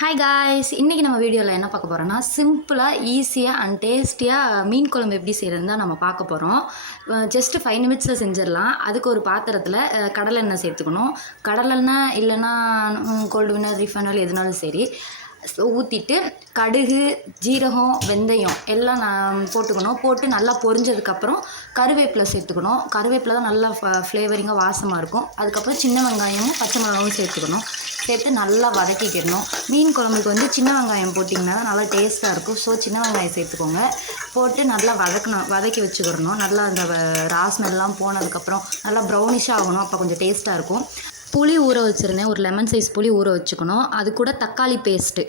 Hi guys, இன்றைக்கி நம்ம வீடியோவில் என்ன பார்க்க போகிறோன்னா சிம்பிளாக ஈஸியாக அண்ட் டேஸ்டியாக மீன் குழம்பு எப்படி செய்கிறதுன்னு தான் நம்ம பார்க்க போகிறோம். ஜஸ்ட்டு 5 நிமிட்ஸில் செஞ்சிடலாம். அதுக்கு ஒரு பாத்திரத்தில் கடலெண்ணெய் சேர்த்துக்கணும். கடலெண்ணெய் இல்லைன்னா கோல்டு வினர் ரீஃபைண்ட் எதுனாலும் சரி ஊற்றிட்டு கடுகு, ஜீரகம், வெந்தயம் எல்லாம் போட்டு நல்லா பொரிஞ்சதுக்கப்புறம் கருவேப்பிலை சேர்த்துக்கணும். கருவேப்பிலை தான் நல்லா ஃப்ளேவரிங்காக வாசமாக இருக்கும். அதுக்கப்புறம் சின்ன வெங்காயமும் பச்சை மிளகாவும் சேர்த்து நல்லா வதக்கிக்கிடணும். மீன் குழம்புக்கு சின்ன வெங்காயம் போட்டிங்கன்னா நல்லா டேஸ்ட்டாக இருக்கும். ஸோ சின்ன வெங்காயம் சேர்த்துக்கோங்க. போட்டு நல்லா வதக்கி வச்சுக்கிடணும். நல்லா அந்த ராஸ்மெல்லாம் போனதுக்கப்புறம் நல்லா ப்ரௌனிஷாக ஆகணும். அப்போ கொஞ்சம் டேஸ்ட்டாக இருக்கும். புளி ஊற வச்சுருந்தேன். ஒரு லெமன் சைஸ் புளி ஊற வச்சுக்கணும். அது கூட தக்காளி பேஸ்ட்டு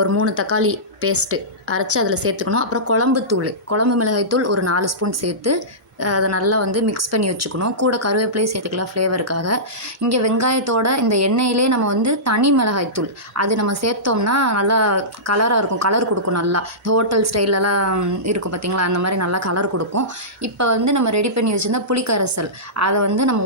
ஒரு 3 தக்காளி பேஸ்ட்டு அரைச்சி அதில் சேர்த்துக்கணும். அப்புறம் குழம்பு மிளகாய் தூள் ஒரு 4 ஸ்பூன் சேர்த்து அதை நல்லா மிக்ஸ் பண்ணி வச்சுக்கணும். கூட கருவேப்பிலையும் சேர்த்துக்கலாம் ஃப்ளேவருக்காக. இங்கே வெங்காயத்தோட இந்த எண்ணெயிலே நம்ம தனி மிளகாய்த்தூள் அது நம்ம சேர்த்தோம்னா நல்லா கலராக இருக்கும். கலர் கொடுக்கும். நல்லா ஹோட்டல் ஸ்டைலெலாம் இருக்கும் பார்த்திங்களா, அந்த மாதிரி நல்லா கலர் கொடுக்கும். இப்போ நம்ம ரெடி பண்ணி வச்சுருந்தா புளிக்கரைசல் அதை நம்ம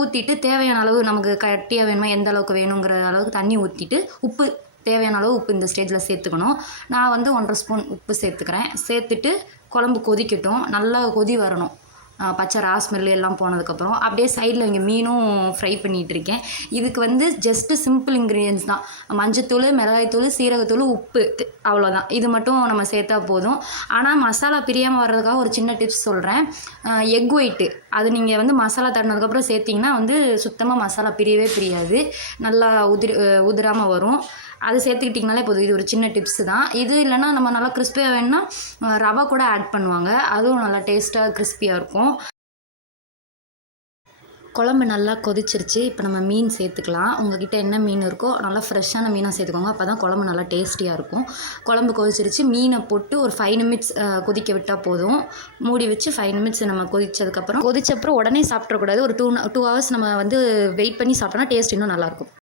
ஊற்றிட்டு தேவையான அளவு நமக்கு கட்டியாக வேணுமா, எந்த அளவுக்கு வேணுங்கிற அளவுக்கு தண்ணி ஊற்றிட்டு உப்பு தேவையான அளவு உப்பு இந்த ஸ்டேஜில் சேர்த்துக்கணும். நான் 1.5 ஸ்பூன் உப்பு சேர்த்துட்டு குழம்பு கொதிக்கட்டும். நல்லா கொதி வரணும். பச்சை ராஸ்மெல் எல்லாம் போனதுக்கப்புறம் அப்படியே சைடில் இங்கே மீனும் ஃப்ரை பண்ணிகிட்ருக்கேன். இதுக்கு ஜஸ்ட்டு சிம்பிள் இன்க்ரீடியன்ஸ் தான். மஞ்சத்தூள், மிளகாய்த்தூள், சீரகத்தூள், உப்பு, அவ்வளோதான். இது மட்டும் நம்ம சேர்த்தா போதும். ஆனால் மசாலா பிரியாமல் வர்றதுக்காக ஒரு சின்ன டிப்ஸ் சொல்கிறேன். எக் ஒயிட்டு அது நீங்கள் மசாலா தட்டினதுக்கப்புறம் சேர்த்திங்கன்னா சுத்தமாக மசாலா பிரியாது. நல்லா உதிராமல் வரும். அது சேர்த்துக்கிட்டிங்கனாலே போதும். இது ஒரு சின்ன டிப்ஸு தான். இது இல்லைனா நம்ம நல்லா கிறிஸ்பியாக வேணும்னா ரவை கூட ஆட் பண்ணுவாங்க. அதுவும் நல்லா டேஸ்ட்டாக கிறிஸ்பியாக இருக்கும். குழம்பு நல்லா கொதிச்சிருச்சு. இப்போ நம்ம மீன் சேர்த்துக்கலாம். உங்கள்கிட்ட என்ன மீன் இருக்கோ நல்லா ஃப்ரெஷ்ஷான மீனாக சேர்த்துக்கோங்க. அப்போ தான் குழம்பு நல்லா டேஸ்டியாக இருக்கும். குழம்பு கொதிச்சிருச்சு. மீனை போட்டு ஒரு 5 நிமிட்ஸ் கொதிக்க விட்டால் போதும். மூடி வச்சு 5 நிமிட்ஸ் நம்ம கொதிச்சப்புறம் உடனே சாப்பிட்றக்கூடாது. ஒரு 2 ஹவர்ஸ் நம்ம வெயிட் பண்ணி சாப்பிட்டோன்னா டேஸ்ட் இன்னும் நல்லாயிருக்கும்.